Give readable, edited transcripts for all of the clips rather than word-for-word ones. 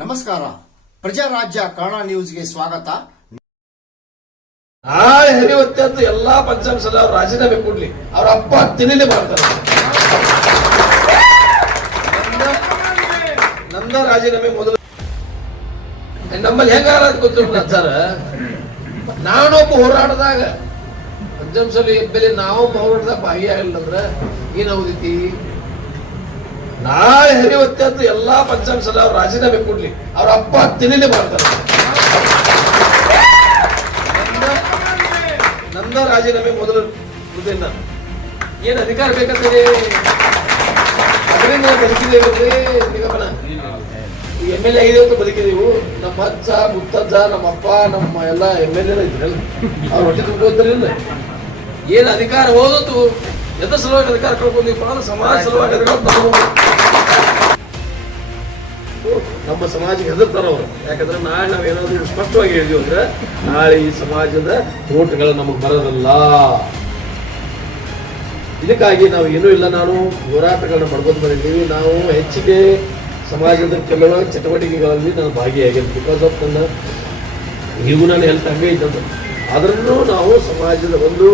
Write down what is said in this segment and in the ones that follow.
ನಮಸ್ಕಾರ, ಪ್ರಜಾರಾಜ್ಯ ಕನ್ನಡ ನ್ಯೂಸ್ಗೆ ಸ್ವಾಗತ. ನಾಳೆ ಹೆರಿವತ್ತಂತೂ ಎಲ್ಲಾ ಪಂಚಾಂಶದ ಅವ್ರು ರಾಜೀನಾಮೆ ಕೊಡ್ಲಿ, ಅವ್ರ ಅಪ್ಪ ತಿನ್ನಲಿ ಮಾಡ್ತಾರೆ. ನನ್ನ ರಾಜೀನಾಮೆ ಮೊದಲು ನಮ್ಮಲ್ಲಿ ಹೆಂಗಾರ ಗೊತ್ತಿಲ್ಲ ಸರ್. ನಾನೊಬ್ಬ ಹೋರಾಟದಾಗ ಪಂಚಾಂಶದಲ್ಲಿ ಬೆಲೆ ನಾವು ಹೋರಾಟದಾಗ ಭಾಗಿಯಾಗಿಲ್ಲ ಅಂದ್ರೆ ಏನಾಗುದೈತಿ? ನಾಳೆ ಹೆರಿವತ್ತಂತೂ ಎಲ್ಲಾ ಪಂಚಾಂಶದ ಅವ್ರು ರಾಜೀನಾಮೆ ಕೊಡ್ಲಿ, ಅವ್ರ ಅಪ್ಪ ತಿನ್ನಲಿ ಮಾಡ್ತಾರೆ. ನನ್ನ ರಾಜೀನಾಮೆ ಮೊದಲು ಏನ್ ಅಧಿಕಾರ ಬೇಕಂತೇಳಿ ಅದರಿಂದ ಬದುಕಿದ್ದೇವೆ ನಿಗಮನ. MLA ಐದೇವತ್ತು ಬದುಕಿದೆವು. ನಮ್ಮ ಅಜ್ಜ ಮುತ್ತಜ್ಜ ನಮ್ಮ ಅಪ್ಪ ನಮ್ಮ ಎಲ್ಲ MLA ಇದ್ರಲ್ಲ, ಅವ್ರು ಹೊಟ್ಟೆ ತುಂಬೋದ್ರಿಲ್ಲ. ಏನ್ ಅಧಿಕಾರ ಹೋದತ್ತು ಎದ ಸಲುವಾಗಿ ಅಧಿಕಾರ ಕಳ್ಕೊಂಡಿಪ್ಪ ಅಂದ್ರೆ ಸಮಾಜ ಸಲುವಾಗಿ ಅಧಿಕಾರ ತಗೊಂಡು ನಮ್ಮ ಸಮಾಜಕ್ಕೆ ಹೆದರ್ತಾರ ಅವರು. ಯಾಕಂದ್ರೆ ನಾಳೆ ನಾವೇನಾದ್ರೂ ಸ್ಪಷ್ಟವಾಗಿ ಹೇಳಿದ್ವಿ ಅಂದ್ರೆ ನಾಳೆ ಈ ಸಮಾಜದ ಓಟ್ಗಳು ನಮಗೆ ಬರೋದಲ್ಲ. ಇದಕ್ಕಾಗಿ ನಾವು ಏನೂ ಇಲ್ಲ, ನಾನು ಹೋರಾಟಗಳನ್ನ ಮಾಡ್ಕೊಂಡು ಬಂದಿದ್ದೀವಿ. ನಾವು ಹೆಚ್ಚಿಗೆ ಸಮಾಜದ ಕೆಲವು ಚಟುವಟಿಕೆಗಳಲ್ಲಿ ನಾನು ಭಾಗಿಯಾಗಿದ್ದೆ. ಬಿಕಾಸ್ ಆಫ್ ನನ್ನ ನೀವು ನಾನು ಹೆಲ್ತ್ ಹಂಗೆ ಇದ್ದಂತ. ಆದ್ರೂ ನಾವು ಸಮಾಜದ ಒಂದು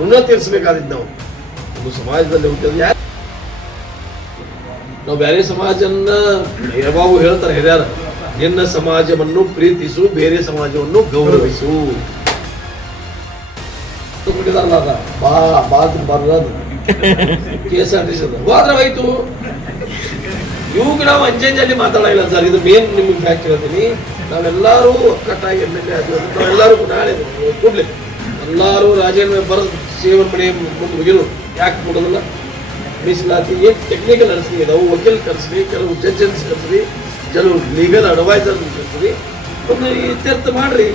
ಋಣ ತೀರಿಸಬೇಕಾದಿದ್ದು. ನಾವು ಒಂದು ಸಮಾಜದಲ್ಲಿ ಹುಟ್ಟಿದ ನಾವು ಬೇರೆ ಸಮಾಜನ್ನ ಯಾವಾಗ ಹೇಳ್ತಾರೆ ಹಿರಿಯರ, ನಿನ್ನ ಸಮಾಜವನ್ನು ಪ್ರೀತಿಸು, ಬೇರೆ ಸಮಾಜವನ್ನು ಗೌರವಿಸು. ಬರೋದು KSRTC ಹೋದ್ರೆ ಹೋಯ್ತು. ಇವಾಗ ನಾವು ಅಂಜಂಜಲ್ಲಿ ಮಾತಾಡಲಿಲ್ಲ ಸರ್. ಇದು ಮೇನ್ ನಿಮಗೆ ಫ್ಯಾಕ್ಟ್ ಹೇಳ್ತೀನಿ. ನಾವೆಲ್ಲರೂ ಒಕ್ಕಟ್ಟಾಗಿ MLA ಆದ್ವಿ. ನಾವೆಲ್ಲರೂ ನಾಳೆ ಕೂಡ್ಲಿ ಎಲ್ಲರೂ ರಾಜೇಂದ್ರ ಬರೋದು ಸೇವನ್ ಮನೆ ಮುಂದೆ ಮುಗಿಲು ಯಾಕೆ ಕೊಡೋದಿಲ್ಲ? ಮೀಸಲಾತಿ ಏನು ಟೆಕ್ನಿಕಲ್ ಅನಿಸ್ಲಿ, ನಾವು ವಕೀಲ್ ಕರೆಸ್ರಿ, ಕೆಲವು ಜಡ್ಜಸ್ ಕರೆಸ್ರಿ, ಕೆಲವು ಲೀಗಲ್ ಅಡ್ವೈಸರ್ ಕರೆಸ್ರಿ, ಒಂದು ಇತ್ಯರ್ಥ ಮಾಡ್ರಿ.